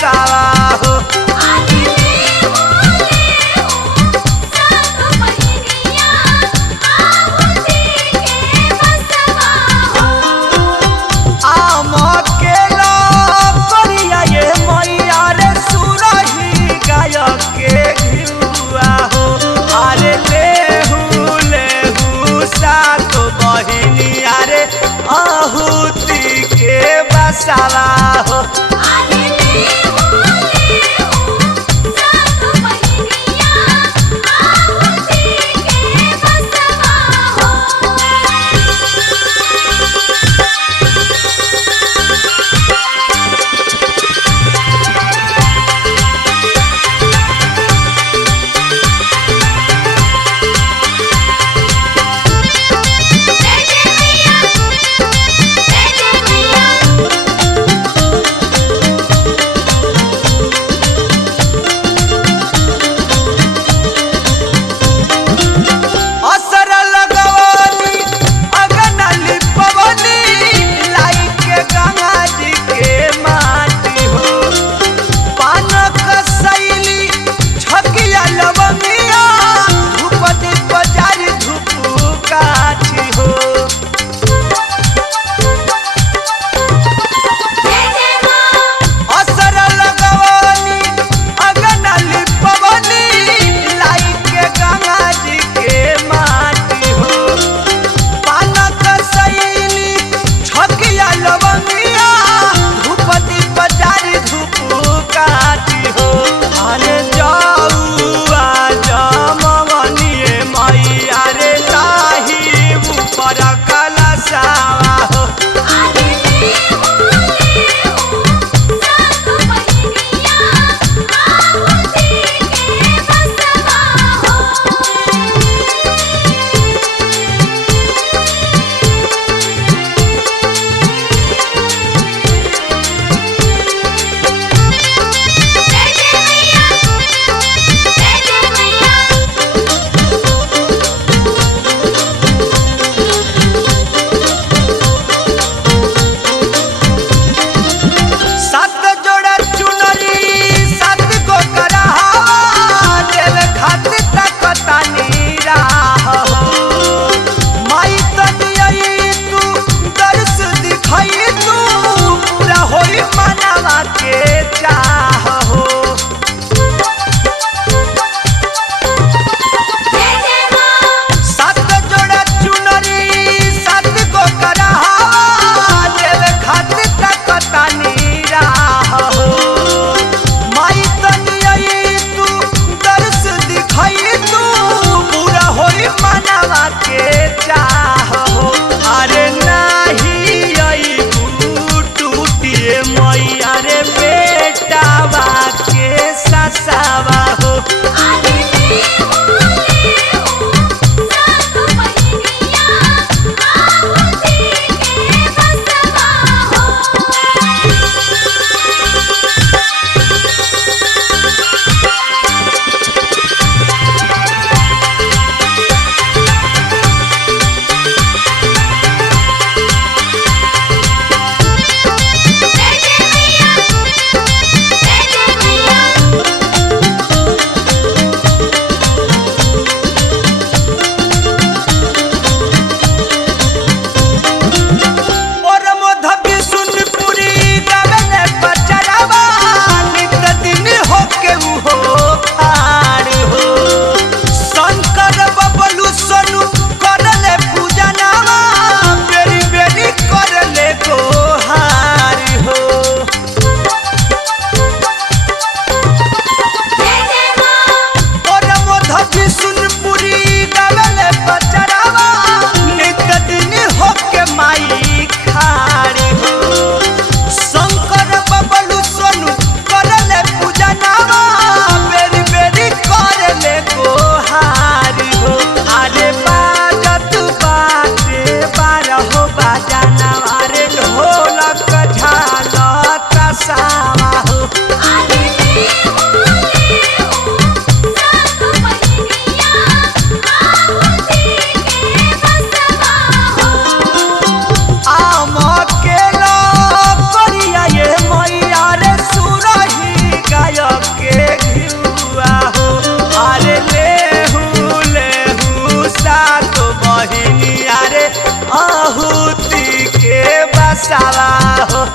बसावा हो। आम केला करिया ये मैया रे सुरही गाय के घिउआ हो। अरे लेहू सात बहिनिया रे आहुति के बसावा हो। बसवा हो।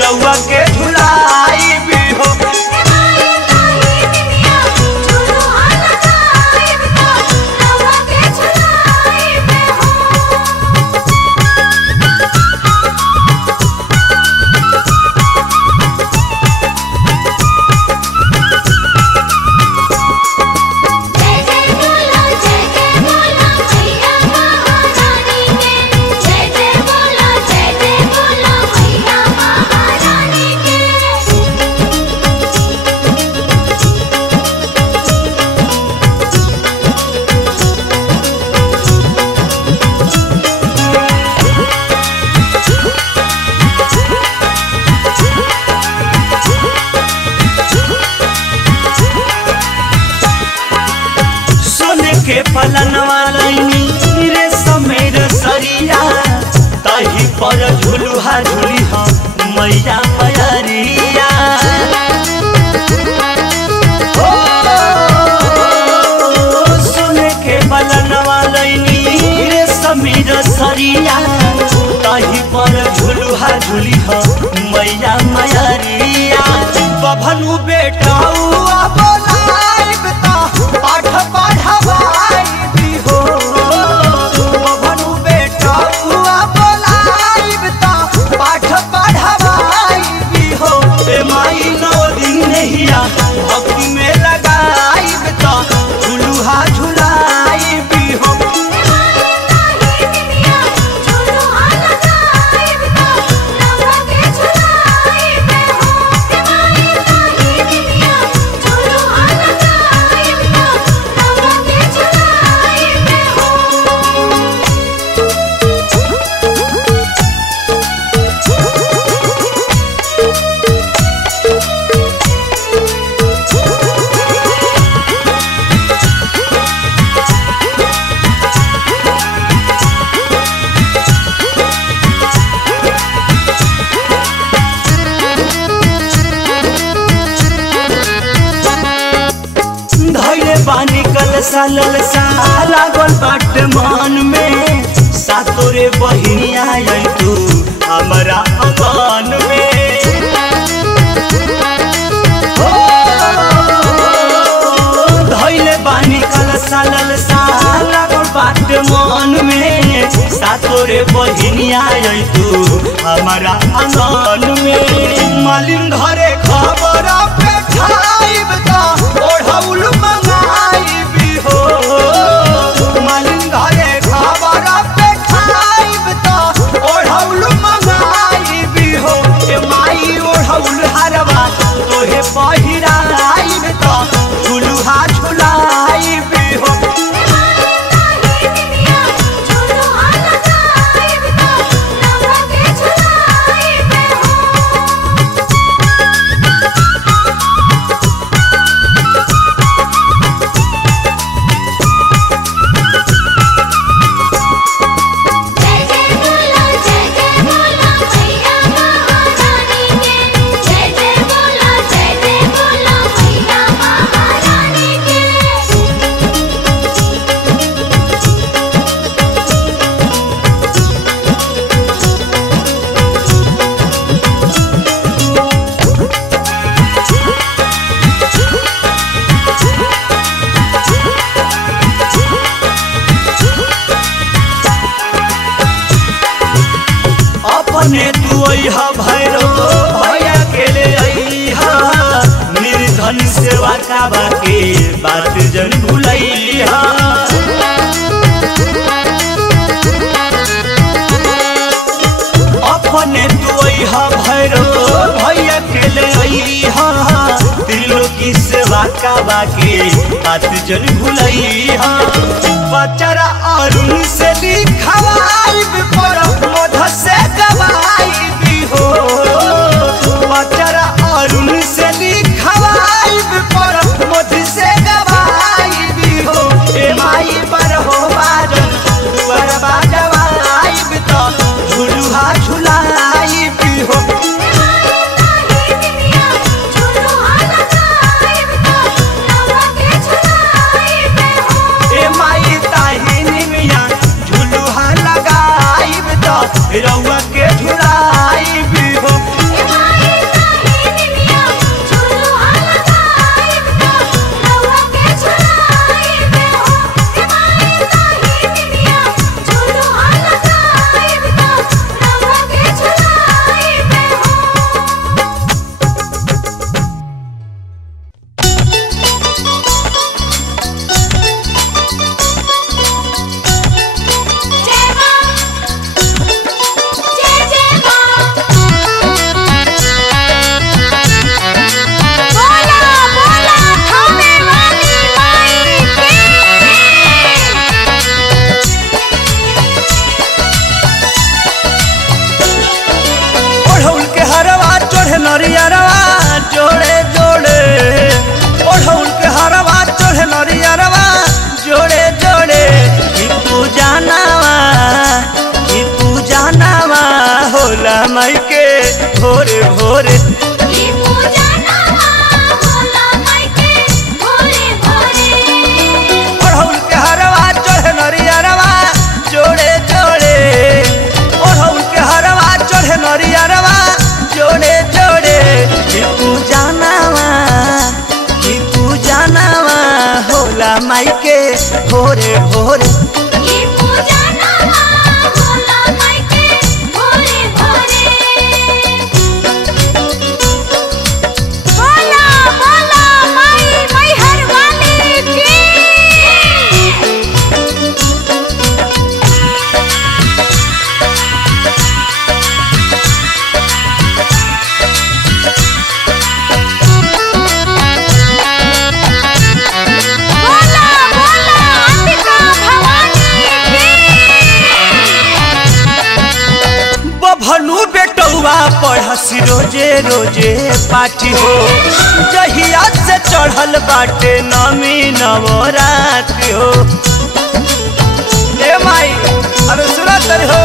रउआ के झुलाई भी हो। के पलनवा लैनी रे समेर सरिया तही पर झुलुहा झुली हम मैया मयरिया। सोने के पलनवा लैनी रे समेर सरिया तही पर झुलुहा झुली हम मैया मयरिया। बभनु बेटाऊ बोलाइब त पाठ पढ़वाई भी हो। बभनु बेटाऊ बोलाइब त पाठ पढ़वाई भी हो। ए माई 9 दिन नहिया भक्ति में लगाइब त झुलुहा झुलाई भी हो। बानी कलसा ललसा लागल बाट मन में सातोरे बहिनिया आई तू हमारा अगन में। धैले बानी कलसा ललसा लागल बाट मन में सातोरे बहिनिया आई तू हमारा अगन में। मालिन घरे खबर पे खाइब त ओढ़ौल मंगाई भी हो। मालिन घरे खबर पे खाइब त ओढ़ौल मंगाई भी हो। ए माई ओढ़ौल हरवा तोहे पहिराइब त झुलुहा झुलाई भी हो। अपने तू अइहा भैरो भैया के ले अइहा निर्धन सेवा का बाके बात जन भुलैहा अपने तू अइहा भैरो भैया के ले अइहा त्रिलोकी सेवा का बाके बात जन भुलैहा बचरा अरुण से लिखवाइब पर मध से गवाइब हो बचरा अरुण से लिखवाइब पर मध से गवाइब हो ए माई पर हो बाजन दुआर बाजवाइब तो झुलुहा झुलाइब हो रउआ के झुलाई भी हो माई के भोरे भोरे ओढ़ौल के हरवा चढ़े नरियरवा जोड़े जोड़े ओढ़ौल के हरवा चढ़े नरियरवा जोड़े जोड़े की पूजा नावा होला माई के भोरे भोरे पढ़सी रोजे रोजे पाठी हो जहिया से चढ़ल बाटे नमी नवरात हो ए माई अरे सुनत हो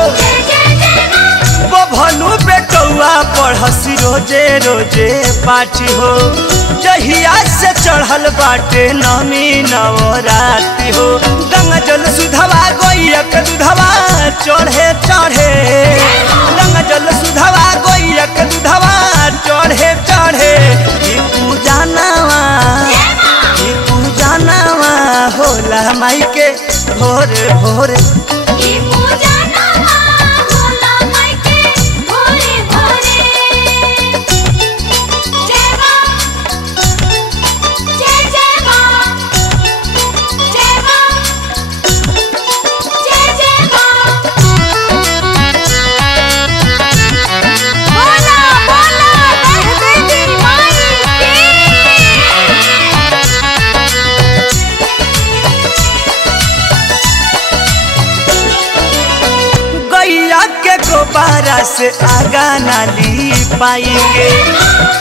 बभनु बेटौआ पढ़सी रोजे रोजे पाठी हो जहिया से चढ़ल बाटे नमी नवरात हो गंगा जल सुधवा गोइया के दूधवा चढ़े चढ़े गंगा जल सुधवा गोइया के दूधवा चढ़े चढ़े की पूजा नावा होला माई के भोरे भोरे गोबारा से आगा नाली पाएंगे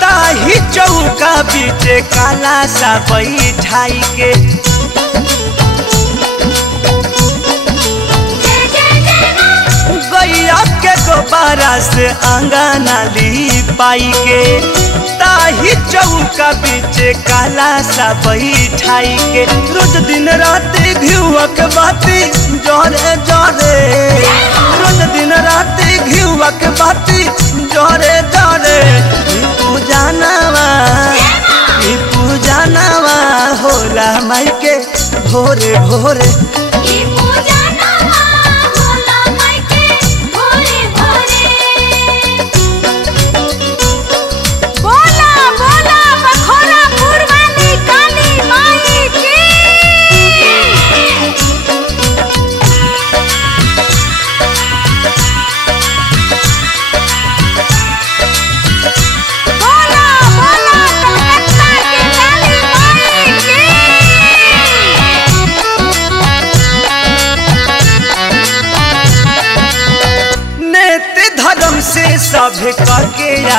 ताही चौका बीचे काला सा बैठाई के गैया के गोबारा से आगा नाली पाई के ताही चौका बीचे काला सा बैठाई के रोज दिन रात घिउक बाती जोरे जोरे रोज दिन रात घिउक बाती जोरे जोरे पूजा नावा होला माई के भोरे भोरे पूजा नावा होला माई के भोरे भोरे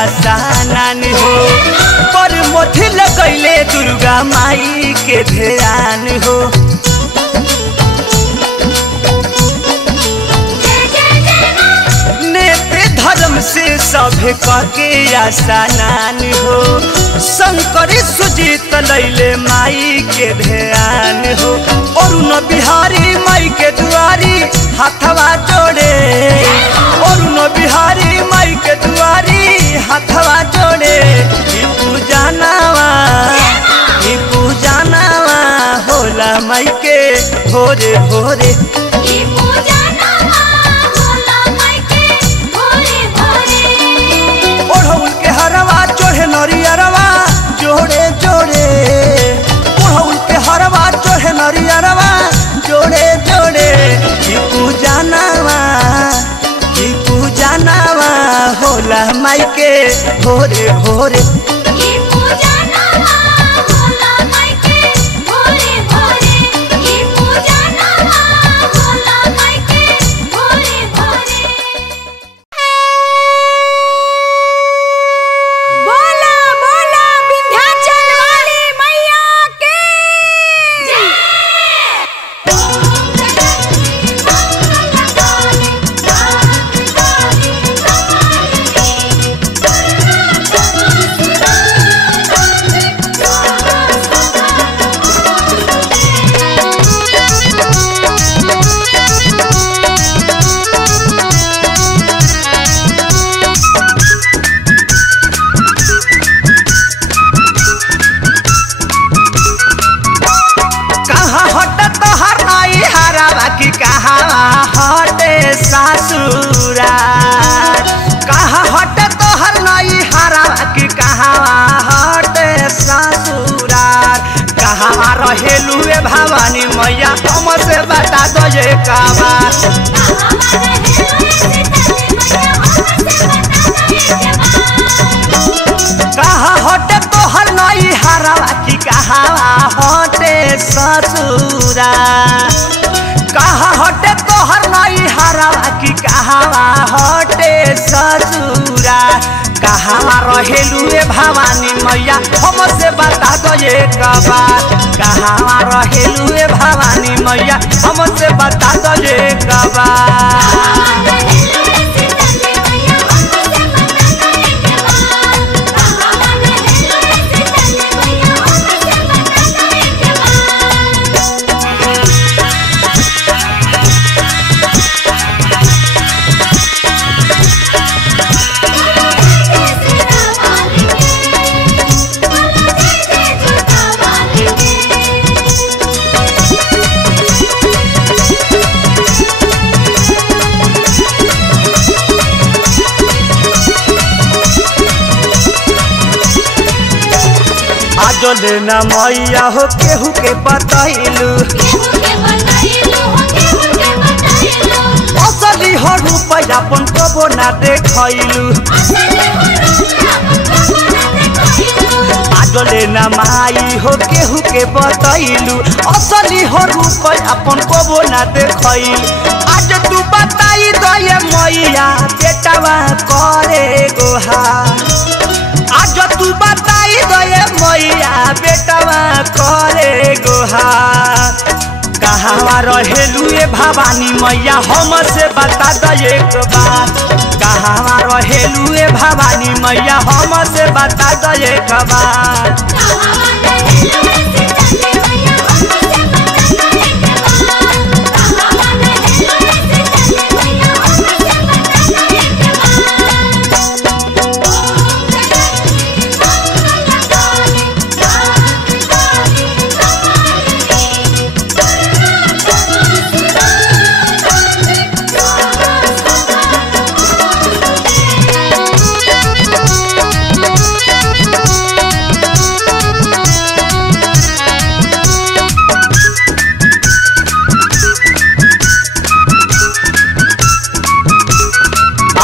आसानान हो पर मोथी लगैले दुर्गा माई के ध्यान हो धर्म से सभे के आसानान हो शंकर सुजीत लैले माई के ध्यान हो अरुण बिहारी माई के दुआरी हाथवा जोड़े अरुण बिहारी माई के दुआरी हाथवा जोड़े ई पूजा नावा होला माई के भोरे भोरे नरियरवा जोड़े जोड़े ओढ़ौल के हरवा चढ़े नरियरवा जोड़े जोड़े की पूजा नावा होला माई के भोरे भोरे हेलुए भवानी मैया हमसे बता दो ये कावा कहाँ हटे तोहर नई हरवा की कहाँ हटे ससुरा कहाँ हटे तोहर नई हरवा की कहाँ हटे ससुरा कहाँ रहेलुए भवानी मैया हमसे बता दो ये बात कहाँ रहेलुए भवानी मैया हमसे बता दो ये बात आजले न मैया हो केहू के बताइलू असली हो रुपया अपन कबो ना देखैलू आजले न माई हो केहू के बताइलू असली हो रुपया अपन कबो ना देखैलू आज तू बताई दो ये मैया बेटावा करे गोहा आज तू बताई दो ये मैया बेटावा करे गोहा कहाँ रहेलुए भवानी मैया हमसे बता दो एक बात कहाँ रहेलुए भवानी मैया हमसे बता दो एक बात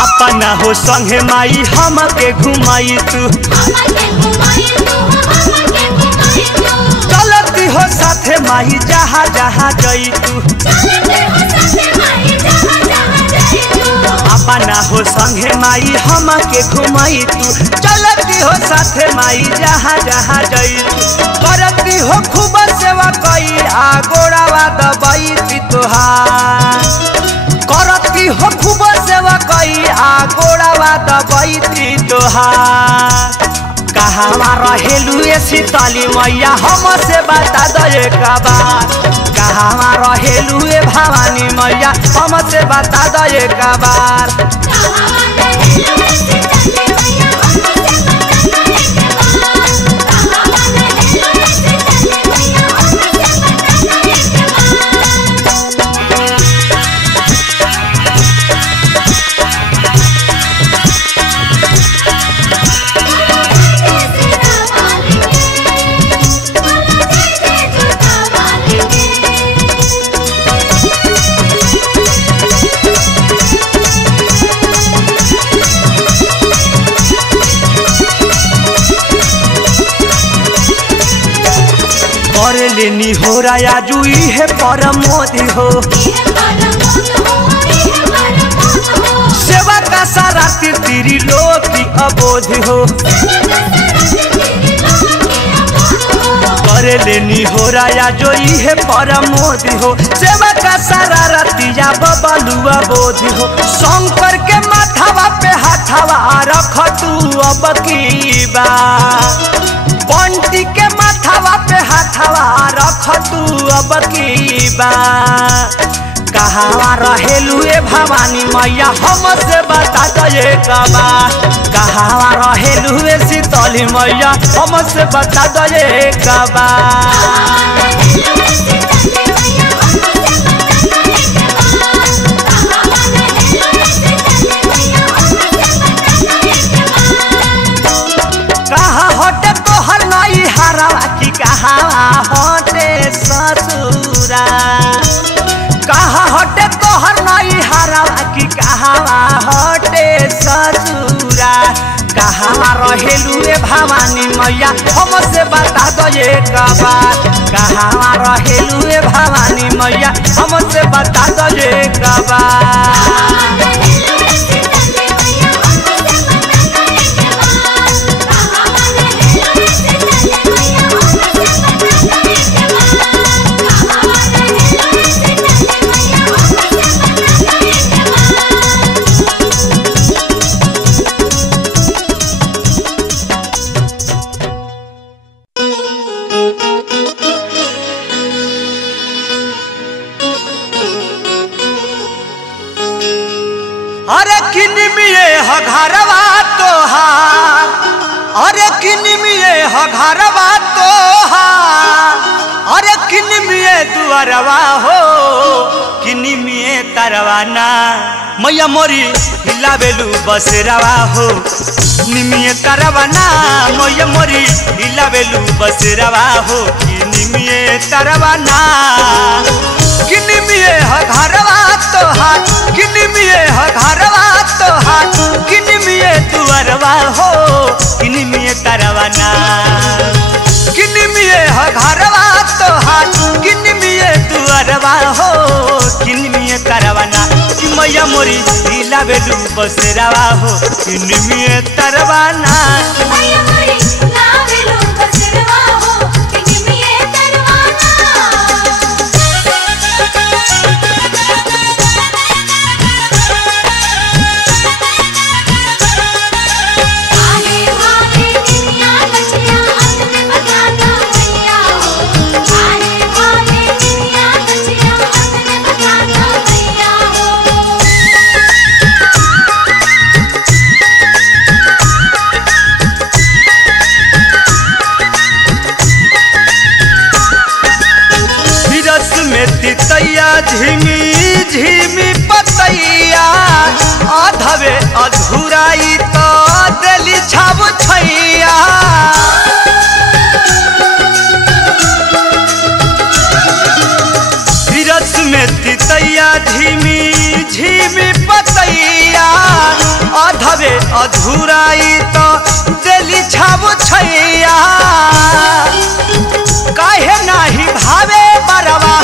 अपना हो संगे माई हमके घुमाई तू चलती हो साथे माई जहाँ जहाँ जई तू अपना हो संगे माई हम के घुमाई तू चलती हो साथे माई जहाँ जहाँ जई तू करती हो खूब सेवा कई आ गोड़ावा दबाई थी तोहार करती हो खूब सेवा कई आ गोड़ावा दबाई थी तोहार कहाँ रहेलू शीतली मैया हमसे बता दो एक बार कहाँ रहेलू भवानी मैया हमसे बता दो एक बार लेनी हो राया जुई है परमोदी हो सेवा का सारा तेरी लोकी अबोध हो करे लेनी हो राया जोई है परमोदी हो सेवा का सारा रतिया बबलुआ बोध हो शंकर के माथावा पे हाथावा रख तू अब की बात पंटी के माथावा पे हाथावा रख तू अब की बात कहाँ रहेलू भवानी मैया हमसे बता दो एक बार कहाँ रहेलू शीतली मैया हमसे बता दो एक बार कहाँ हटे तोहर नई हरवा की कहाँ हटे ससुरा कहाँ हटे तोहर नई हरवा की कहाँ हटे ससुरा कहाँ रहेलू भवानी मैया हमसे बता दो एक बार कहाँ रहेलू भवानी मैया हमसे बता दो एक बार अरे किनमिए घरवा तोहार अरे किनमिए घरवा तोहार अरे किनमिए दुआरवा हो किनमिए तरवाना मैया मोरी हिलावेलू बसेरावा हो निमिए तरवाना मैया मोरी हिलावेलू बसेरावा हो किनमिए तरवाना किनमिए घरवा तोहार किनमिए घरवा तोहार किनमिए दुआरवा हो किनमिए तरवाना किनमिए घरवा तोहार किनमिए दुआरवा हो किनमिए तरवाना कि मैया मोरी हिलावेलू बसेरावा हो किनमिए तरवाना मैया मोरी हिलावेलू बसेरावा हो किनमिए तरवाना झिमी झिमी पतैया अधवे अधूराई तो दिली छाब छैया रस में तितैया झिमी झिमी पतैया अधवे अधूराई तो दिली छाब छैया काहे नाही भावे बरवा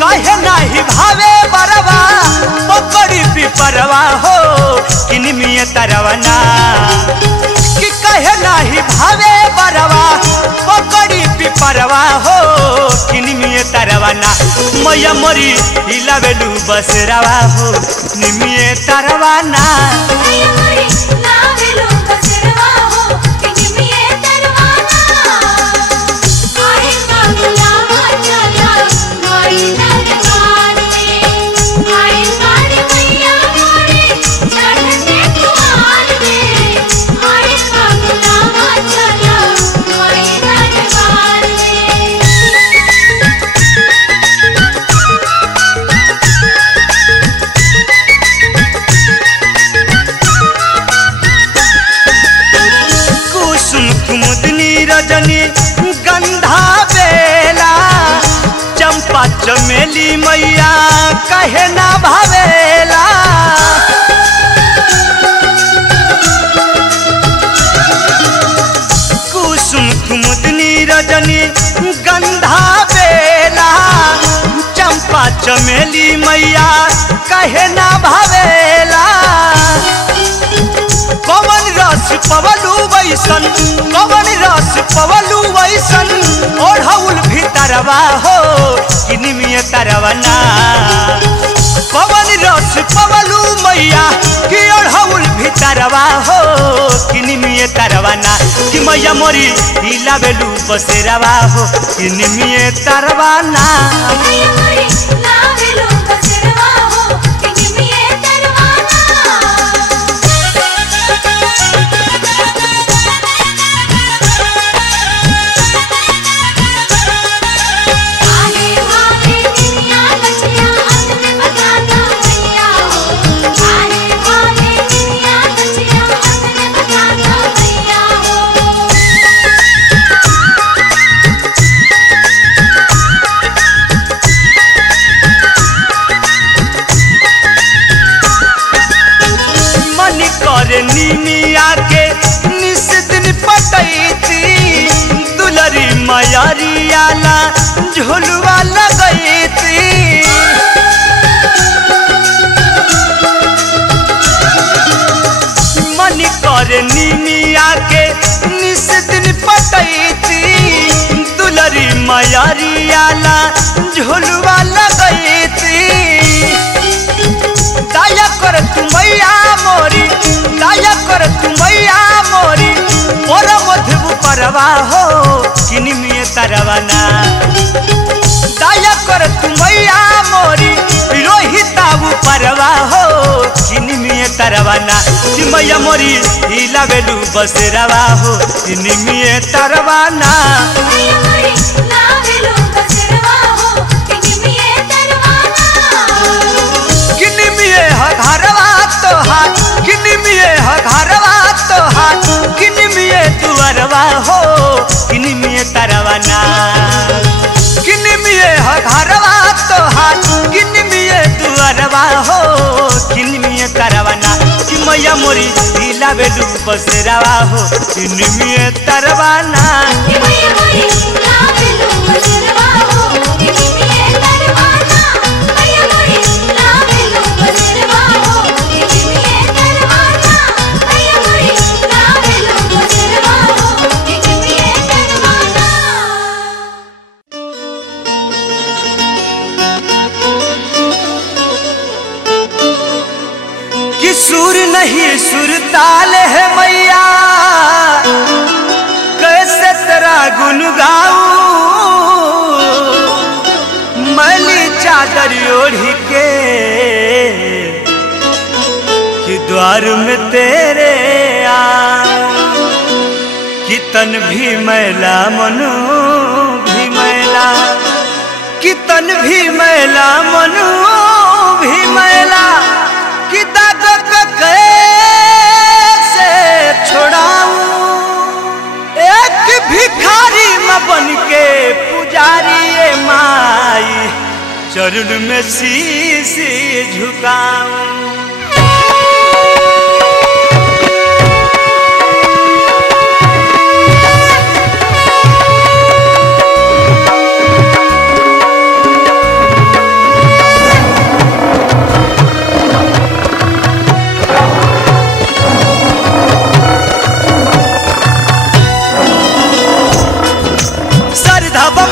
काहे नाही भावे बरवा पकड़ी पिपरवा हो मैया मोरी हिलावेलू बसेरावा हो निमिये तरवा ना गंधा बेला चंपा चमेली मैया कहे ना भावेला कुसुम कुमुदनी रजनी गंधा बेला चंपा चमेली मैया कहे ना भावेला कवन रस पवलू वैसन कवन रस पवलू वैसन ओढ़ौल भीतरवा हो किनिमिये तरवना कवन रस पवलू मैया कि ओढ़ौल भीतरवा हो किनिमिये तरवना कि मैया मोरी हिलावेलू बसेरावा हो किनिमिये तरवना निमिया के निस दिन पटैती दुलरी मयरियाला झुलवा लगैती मन करे निमिया के निस दिन पटैती दुलरी मयरियाला झुलवा लगैती दया कर तू मैया मोरी दया कर तू मैया मोरी और मधु परवा हो किनिमिये तरवना दया कर तू मैया मोरी रोहिताबू परवा हो किनिमिये तरवना कि मैया मोरी हिलावेलू बसेरावा हो किनिमिये तरवना किनिमिये घरवा तोहार किनिमिये घरवा तोहार किनिमिये दुअरवा हो किनिमिये तरवना किनिमिये घरवा तोहार किनिमिये दुअरवा हो किनिमिये तरवना कि मैया मोरी हिलावेलू बसेरावा हो किनिमिये तरवना सुर नहीं सुरताल है मैया कैसे तेरा गुन गाऊं मैली चादर ओढ़ी के कि द्वार में तेरे कि तन भी मैला मनु भी मैला कि तन भी मैला मनु भी मैला कि दाग कैसे छोड़ाऊं एक भिखारी में बन के पुजारी माई चरण में शीश झुकाऊं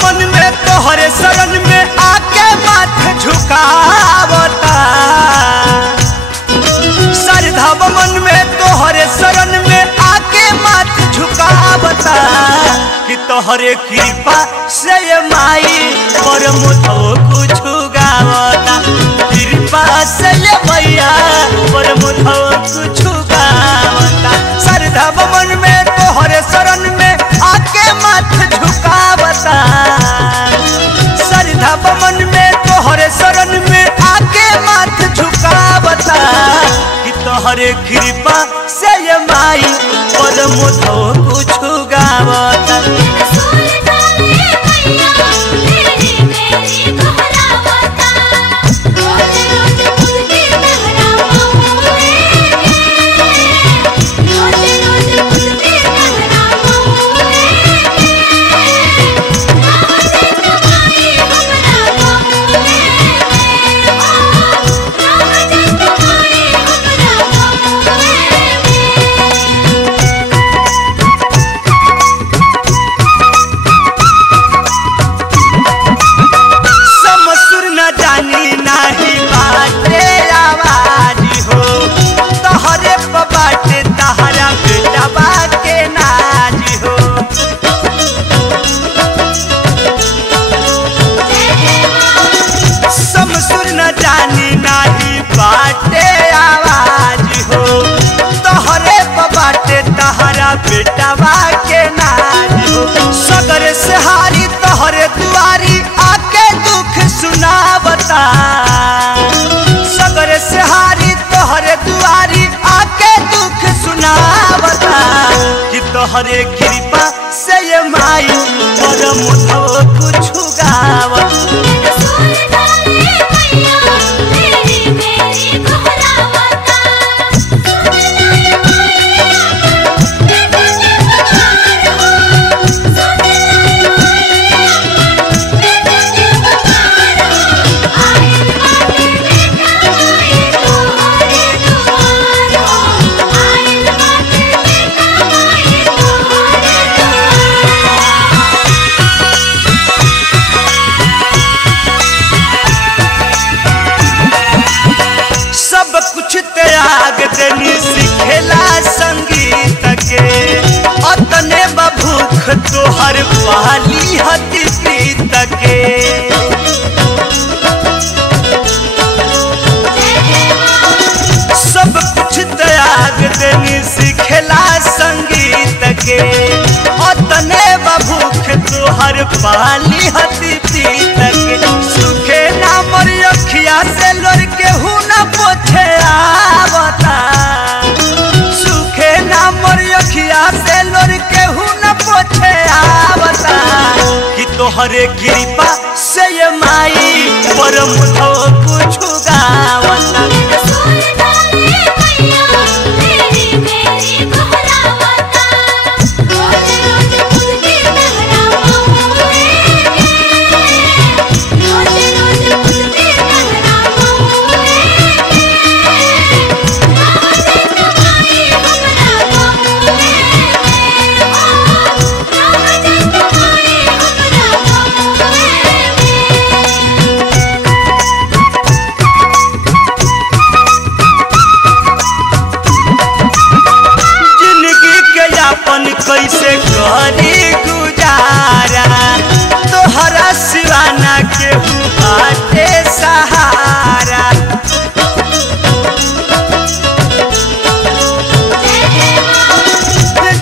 मन में तोहरे शरण में आके माता तोहरे कृपा से ये माई पर मुझो कुछ गावता कृपा से ये मैया पर मुझो कुछ गावता श्रद्धा मन में तोहरे शरण में आके माथ झुकावता श्रद्धा मन में तोहरे शरण में आके माथ झुकावता कि तोहरे कृपा से ये माई पर मुझो कुछ गावता बेटवा के नाज हो सगर से हारी तोहरे दुआरी आके दुख सुनावता सगर से हारी तोहरे दुआरी आके दुख सुनावता कि तोहरे कृपा से ये माई पर मुझो कुछ गावता त्याग देनी सिखेला संगीत के अतने बभूख तोहर पाली हति प्रीत के सब कुछ त्याग देनी सिखेला संगीत के अतने बभूख तोहर पाली हति प्रीत के सुखे ना मरी अखिया से लोर के हूँ न पोछे आवता सुखे ना मरी अखिया से लोर के हूँ न पोछे आवता कि तोहरे कृपा से ये माई पर मुझो कुछ गावता कैसे करी गुजारा तोहरा सिवाना के बाटे सहारा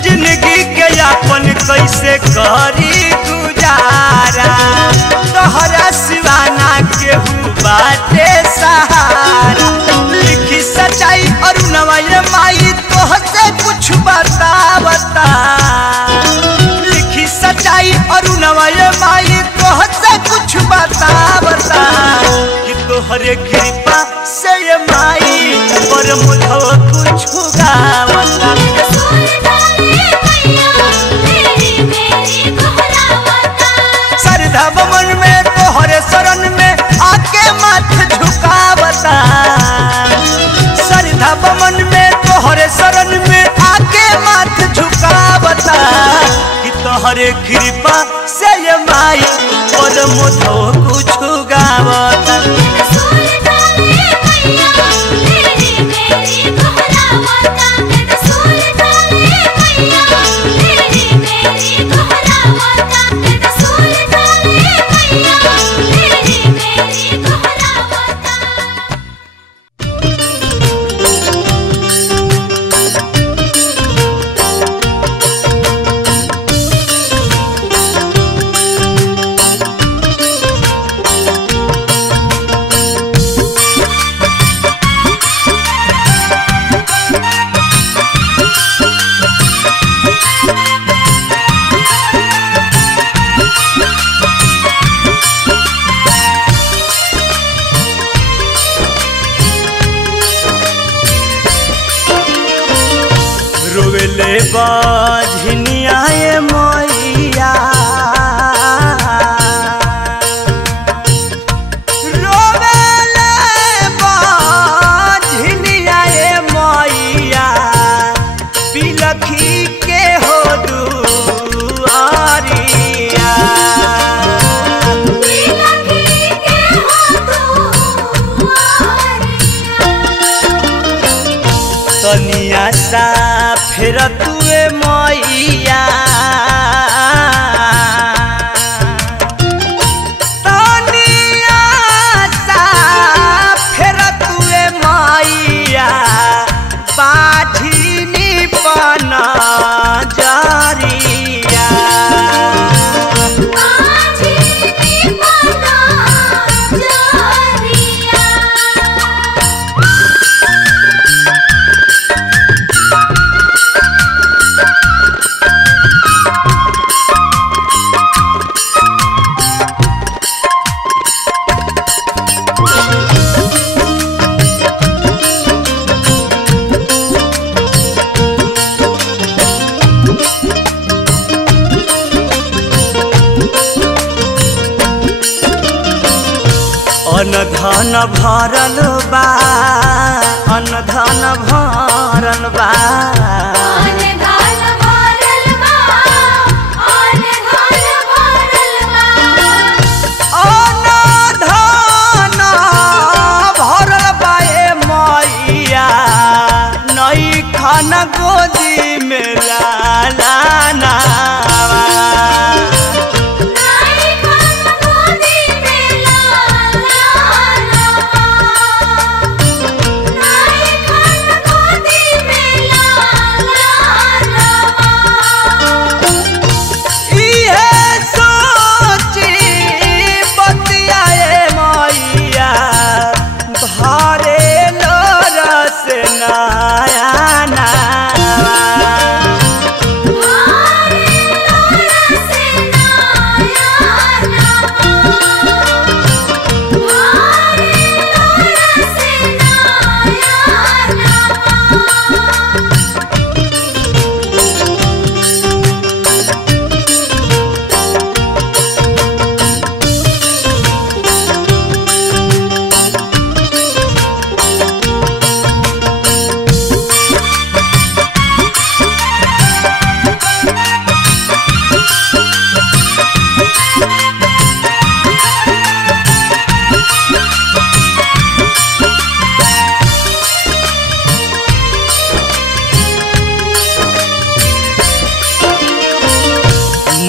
जिंदगी के यापन कैसे करी गुजारा तोहरा सिवाना के बाटे सहारा लिखी सच्चाई और नवाय माई तोहसे कुछ बतावता लिखी सच्चाई और नवाय माई तोहसे कुछ बतावता कि तोहरे कृपा से ये माई पर मुझो कुछ गावता श्रद्धा मन में तोहरे शरण में आके माथ झुकावता श्रद्धा मन में तोहरे शरण में आके माथ झुकावता कि तोहरे कृपा से ये माई पर मुझो कुछ गावता मेरी रोवेले बाझनिया ये मैया रोवेले बाझनिया ये मैया बिलखी के हो दुआरिया तनिया सा फिर तुए मैया तनिया सा फिर तुए मैया बाझिनी पना जारिया अनधन भरल बा अनधन भरल बा अनधन भरल बा ए मैया नई खन गोदी में लालाना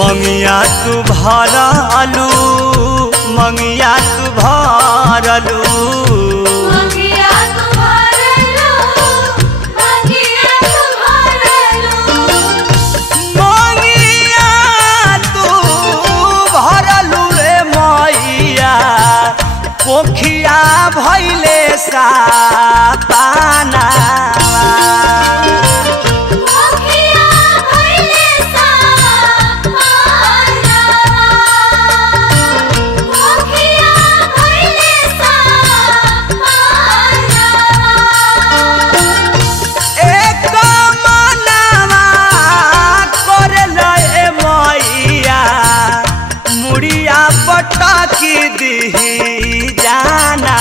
मंगिया तू भरलू मंगिया तू भरलू मंगिया तू भरलू मंगिया तू भरलू मंगिया तू भरलू रे मैया पोखिया भइले सा पाना पटाकी दी जाना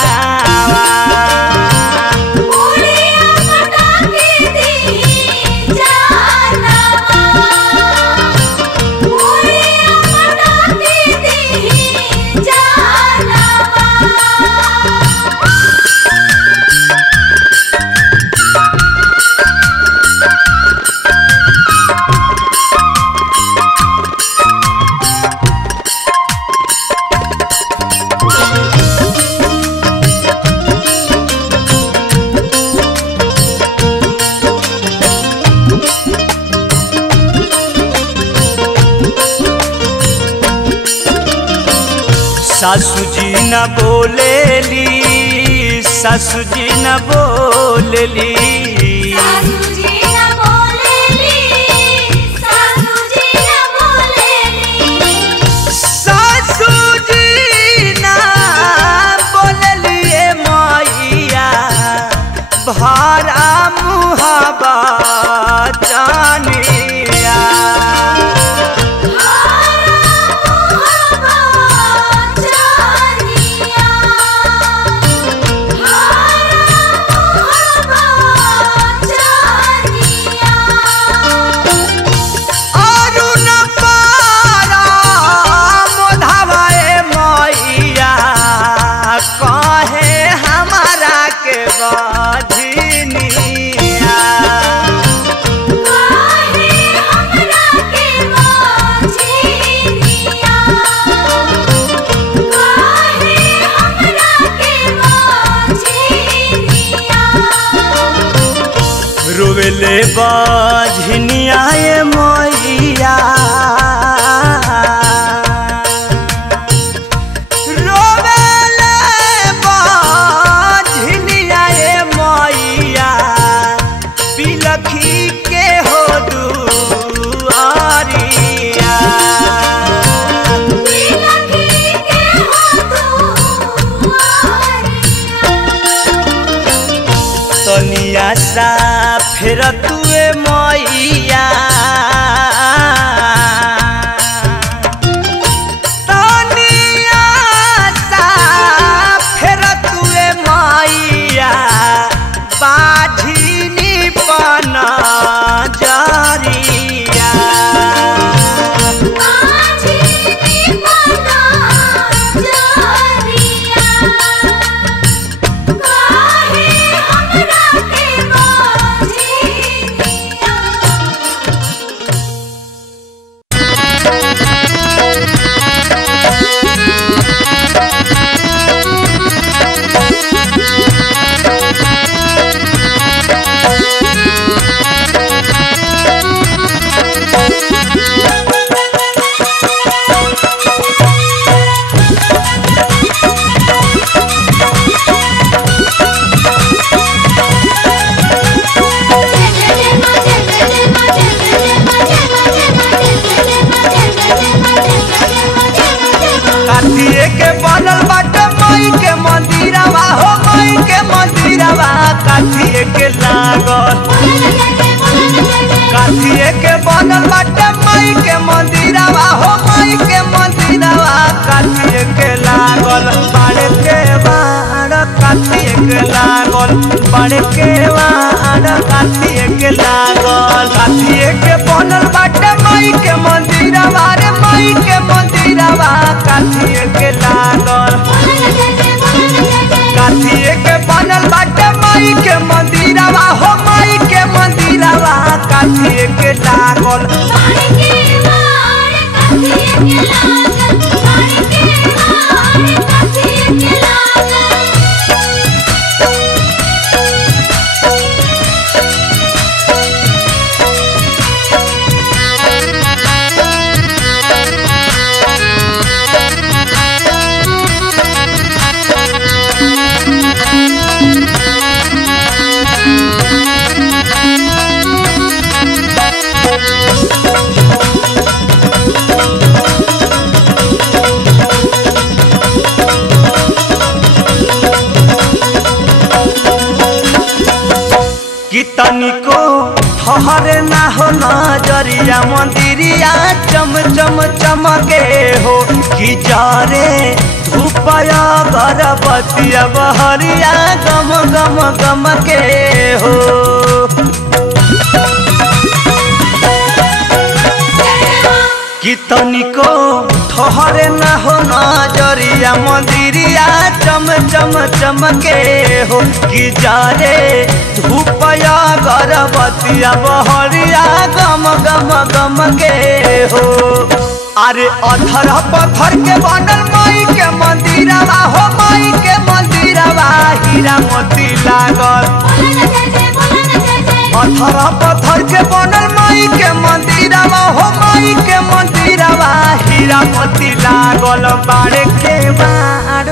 सासू जी न बोलेली सासू जी न बोलेली सासू जी न बोलेली सासू जी न बोलेली सासू जी न बोलेली ए मैया भारा मुहाबा जानिया रोवेले बाझनिया ये मैया रोवेले बाझनिया ये मैया बिलखी के हो दुआरिया तनिया सा फिर तुए मैया तनिया सा फिर तुए मैया बाझिनी पना जरिया काठिए के बनल बाटे मई के मंदिरवा हो मई के मंदिरवा काठिए के लागल काठिए के बनल बाटे मई के मंदिरवा हो मई के मंदिरवा काठिए के लागल बाड़े के बाड़ काठिए के लागल बाड़े के बाड़ काठिए के लागल काठिए के बनल बाटे मई के मंदिरवा रे मई के मंदिरवा काठिए के लागल काठिए के बनल बाटे मई के मंदिरवा हो मई के मंदिरवा काठिए के लागल कि तनिको ठहरे ना हो नजरिया मंदिरिया चम चम चमके हो कि जारे धूपया गरबतिया बहरिया गम गम गम के हो कि तनिको ठहरे ना हो नजरिया मंदिरिया चम चम चमके हो कि जारे धूपया गरबतिया बहरिया गम गम गम के हो अरे अधर पत्थर के बनल मई के मंदिरवा हो मई के मंदिरवा हीरा मोती लागल अधर पत्थर के बनल मई के मंदिरवा हो मई के मंदिरवा हीरा मोती लागल बाड़े के बाड़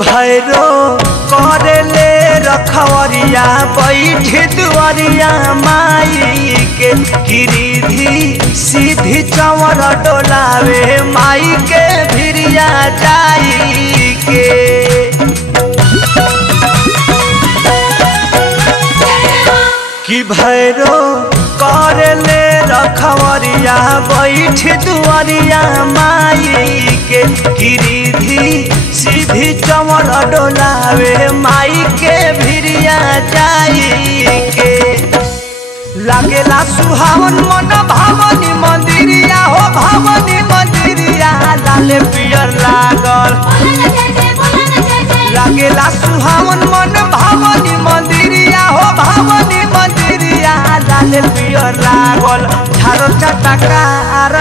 भैरो करे ले रखवरिया बैठ दुआरिया माई के गिरिधी सीधी चंवर डोलावे माई के भिरिया जाई के कि भैरो करे ले रखवरिया बैठ दुआरिया माई के गिरिधी सीधी चंवर डोलावे माई के भिरिया जाई के लागेला सुहावन मन भावनी मंदिरिया हो भावनी मंदिरिया लाल पियर लागल लागेला सुहावन मन भावनी मंदिरिया हो भावनी मंदिरिया लाल पियर लागल झारो चटकार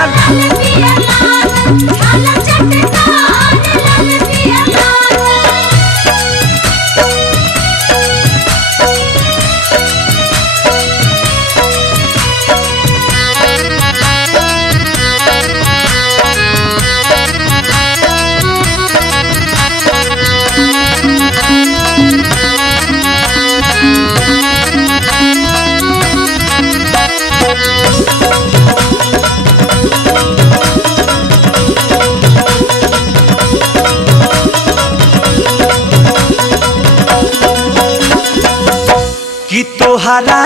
कि तोहरा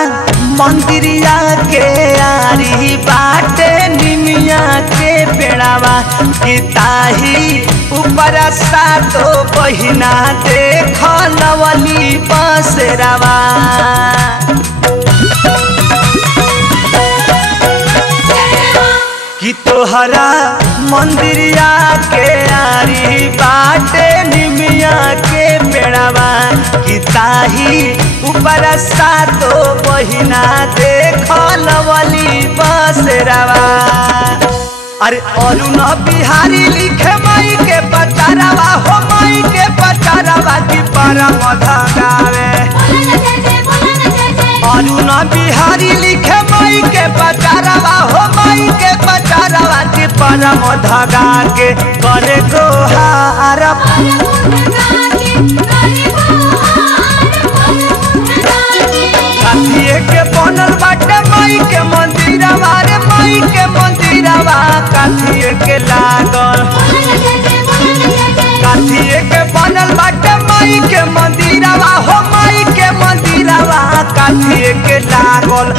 मंदिरिया के आरी बाटे निमिया के पेड़ावा कि ताही ऊपर सातो बहिना देख लवली बसेरावा कि तोहरा मंदिरिया के आरी बाटे निमिया के पेड़ावा कि ताही ऊपर सातो बहिना देख लवली बसेरावा अरे अरुण बिहारी लिखे माई के पचारावा हो माई के पचारावा की परम धगावे अरुण बिहारी लिखे माई के पचारावा हो माई के पचारावा की परम धगा के करे गोहार काथिए के बनल बाटे माई के मंदिरवा रे माई के मंदिरवा काथिए के लागल काथिए के बनल बाटे माई के मंदिरवा हो माई के मंदिरवा काथिए के लागल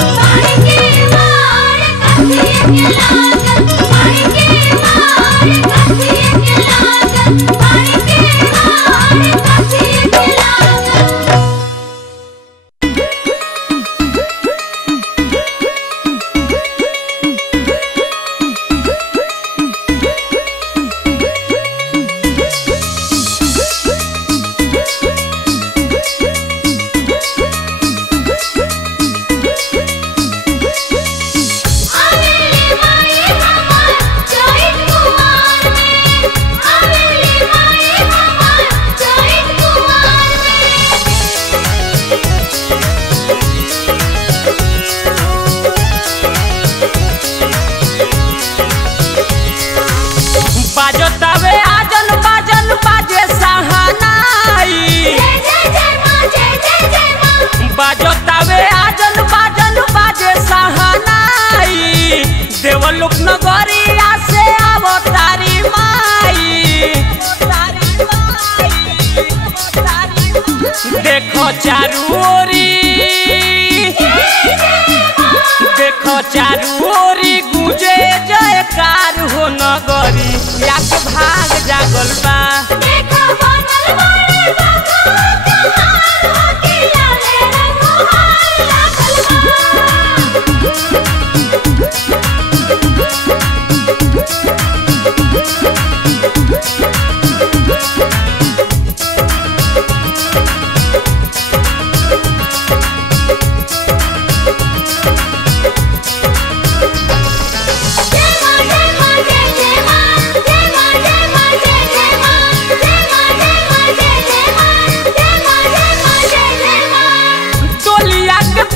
चारू ओरी गुजे जयकार हो नगरी याक भाग जागल बा देखो बनल बड़े बाबा कहार हो कि लाले रंगहार लागल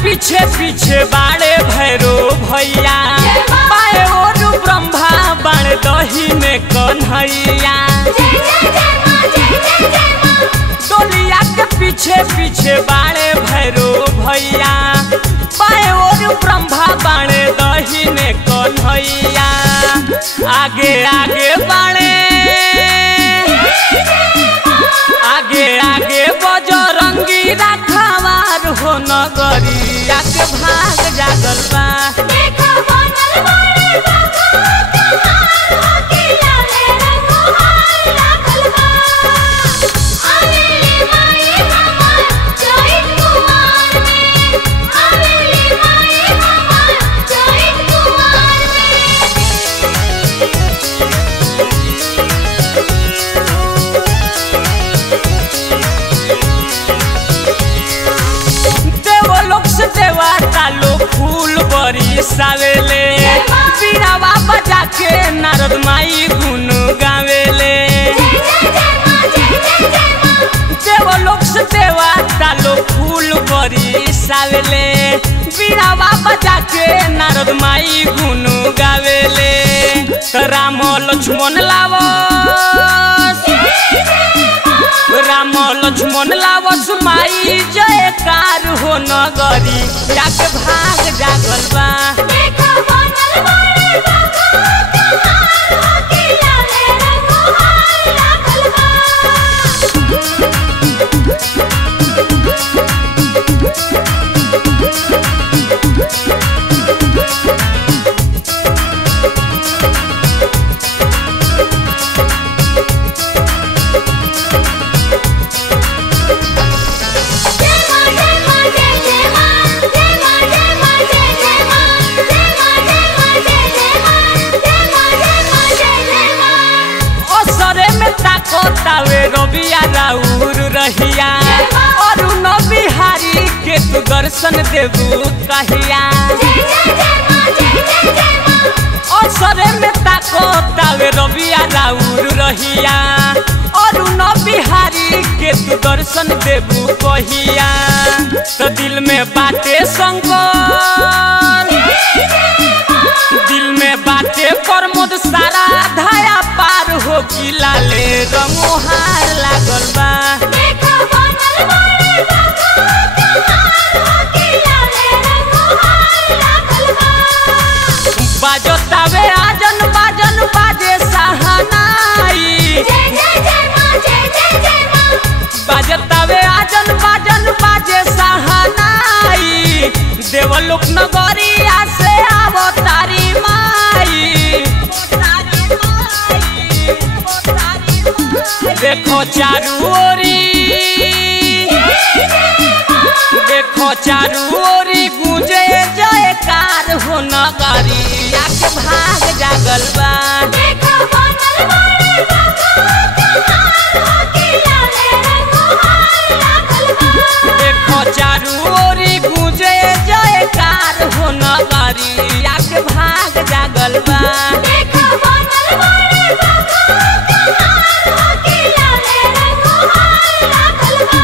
पीछे पीछे बाड़े भैरो भैया बाए और ब्रह्मा बाण दही में कन्हैया पीछे बाणे भैरो भैया बाएं ओर ब्रह्मा बाणे दहिने कन्हैया आगे आगे बाणे आगे आगे बजरंगी रखवार हो नगरिया के भाग जागल बा देखो बनल बाड़े बखा कहार हो कि लाले रघुहार लागल बा आवेली माई हमार चैत कुमार में आवेली माई हमार चैत कुमार देवलोक से देवता लोग फूल बरसावेले बीड़ावा बजा के नारद माई गुन गावेले देवलोक से देवता लोग फूल बरसावेले बीड़ावा बजा के नारद माई गुन गावेले राम लक्ष्मण लावस राम लक्ष्मण लावस माई जयकार हो नगरी जाके भाग जागल बा देखो बनल बाड़े बखा कहार हो कि लाले रघुहार लागल बा असरे में ताकोतावे रबिया राउर रहिया अरुण बिहारी के तू दर्शन देबू कहिया असरे में ताकोतावे रबिया राउर रहिया अरुण बिहारी के तू दर्शन देबू कहिया तो दिल में बाटे शंकर दिल में बाटे प्रमोद सारा धाया पार हो कि लाले रंगोहार लागल बा देखो बनल बाड़े बखा कहार हो कि लाले रघुहार लागल बा बाजतावे आजन बाजन बाजे सहनाई बाजतावे आजन बाजन बाजे सहनाई देवलोक नगरिया से अवतारी माई देखो चारू ओरी देखो चारू ओरी गूंजे जयकार हो नगरिया के भाग जागल बा देखो बनल बाड़े बखा कहार हो कि लाले रघुहार लागल बा देखो चारू ओरी गूंजे जयकार हो नगरिया के भाग जागल बा देखो बनल बाड़े बखा कहार हो कि लाले रघुहार लागल बा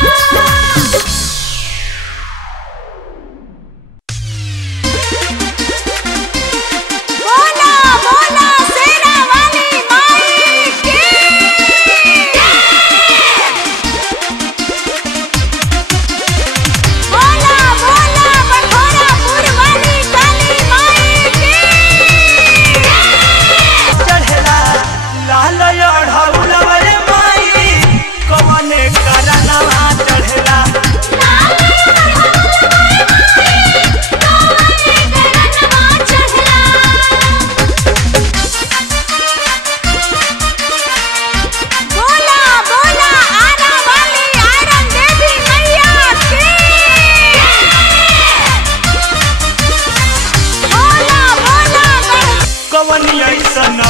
बोला बोला शेरा वाली माई की बोला बोला बखोरापुर वाली काली माई की चढ़ला लाल अढ़ौलवा रे माई कवने करनवा चढ़ला बोला बोला आना वाली आयरन देवी मैया की बोला बोला कवनी ऐसन